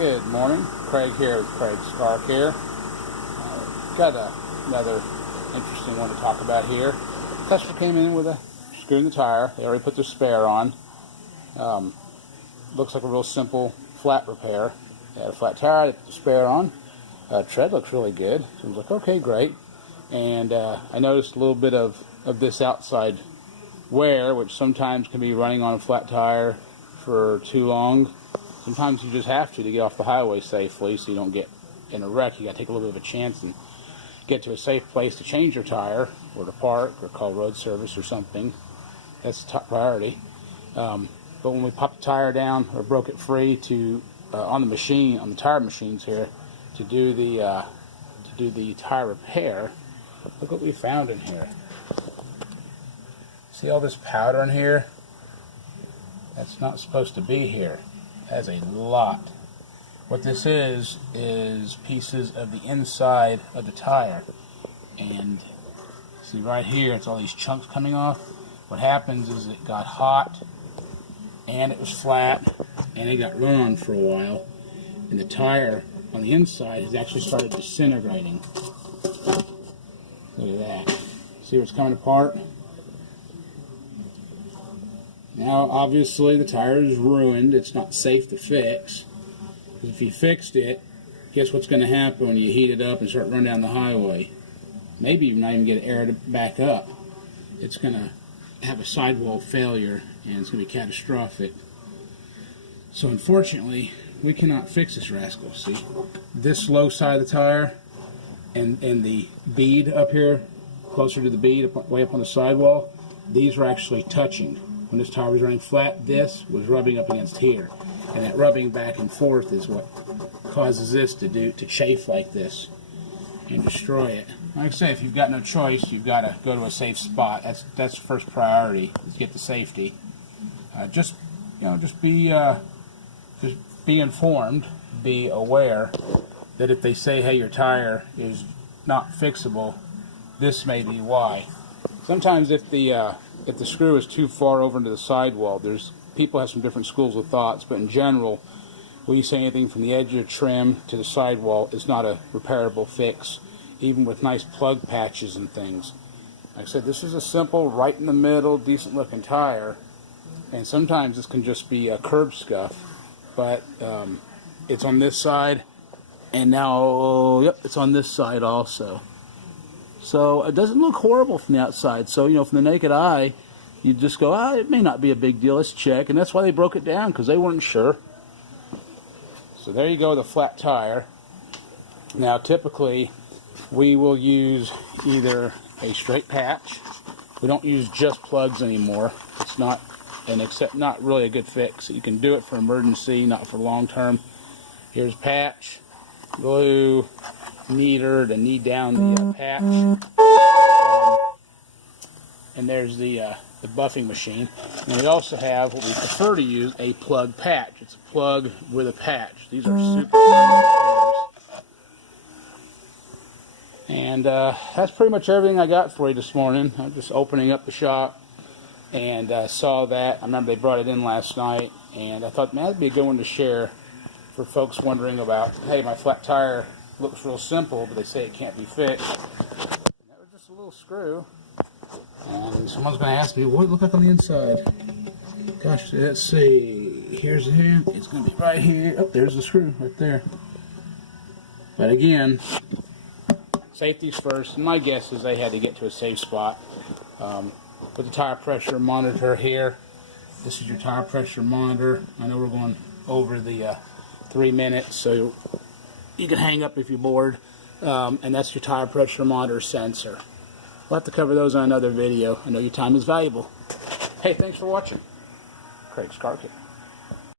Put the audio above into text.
Good morning, Craig here with Craig's Car Care. Got another interesting one to talk about here. Customer came in with a screw in the tire. They already put the spare on. Looks like a real simple flat repair. They had a flat tire, they put the spare on. Tread looks really good. So I was like, okay, great. And I noticed a little bit of this outside wear, which sometimes can be running on a flat tire for too long. Sometimes you just have to get off the highway safely so you don't get in a wreck. You got to take a little bit of a chance and get to a safe place to change your tire or to park or call road service or something. That's the top priority. But when we popped the tire down or broke it free to on the machine, on the tire machines here, to do the tire repair, look what we found in here. See all this powder in here? That's not supposed to be here. That's a lot. What this is pieces of the inside of the tire. And see right here, it's all these chunks coming off. What happens is it got hot and it was flat and it got run on for a while. And the tire on the inside has actually started disintegrating. Look at that. See where it's coming apart? Now, obviously, the tire is ruined. It's not safe to fix. Because if you fixed it, guess what's going to happen when you heat it up and start running down the highway? Maybe you not even get it aired back up. It's going to have a sidewall failure, and it's going to be catastrophic. So, unfortunately, we cannot fix this rascal. See, this low side of the tire and the bead up here, closer to the bead, way up on the sidewall, these are actually touching. When this tire was running flat, this was rubbing up against here. And that rubbing back and forth is what causes this to chafe like this and destroy it. Like I say, if you've got no choice, you've got to go to a safe spot. That's first priority, is get the safety. Just be informed, be aware that if they say, hey, your tire is not fixable, this may be why. Sometimes if the screw is too far over into the sidewall, people have some different schools of thoughts, but in general, when you say anything from the edge of the trim to the sidewall is not a repairable fix, even with nice plug patches and things. Like I said, this is a simple, right in the middle, decent looking tire, and sometimes this can just be a curb scuff, but it's on this side, and now, yep, it's on this side also. So it doesn't look horrible from the outside. So, from the naked eye, you just go, it may not be a big deal, let's check. And that's why they broke it down, because they weren't sure. So there you go, the flat tire. Now, typically, we will use either a straight patch. We don't use just plugs anymore. It's not really a good fix. You can do it for emergency, not for long term. Here's patch, glue, kneader to knead down the patch, and there's the buffing machine. And we also have what we prefer to use, a plug patch. It's a plug with a patch. These are super repairs. And that's pretty much everything I got for you this morning. I'm just opening up the shop and saw that. I remember they brought it in last night, and I thought, man, that'd be a good one to share for folks wondering about, hey, my flat tire looks real simple, but they say it can't be fixed. And that was just a little screw. And someone's going to ask me, what does it look like on the inside? Gosh, let's see. Here's the hand. It's going to be right here. Oh, there's the screw right there. But again, safety's first. And my guess is they had to get to a safe spot. Put the tire pressure monitor here. This is your tire pressure monitor. I know we're going over the 3 minutes, so you can hang up if you're bored, and that's your tire pressure monitor sensor. We'll have to cover those on another video. I know your time is valuable. Hey, thanks for watching. Craig's Car Care.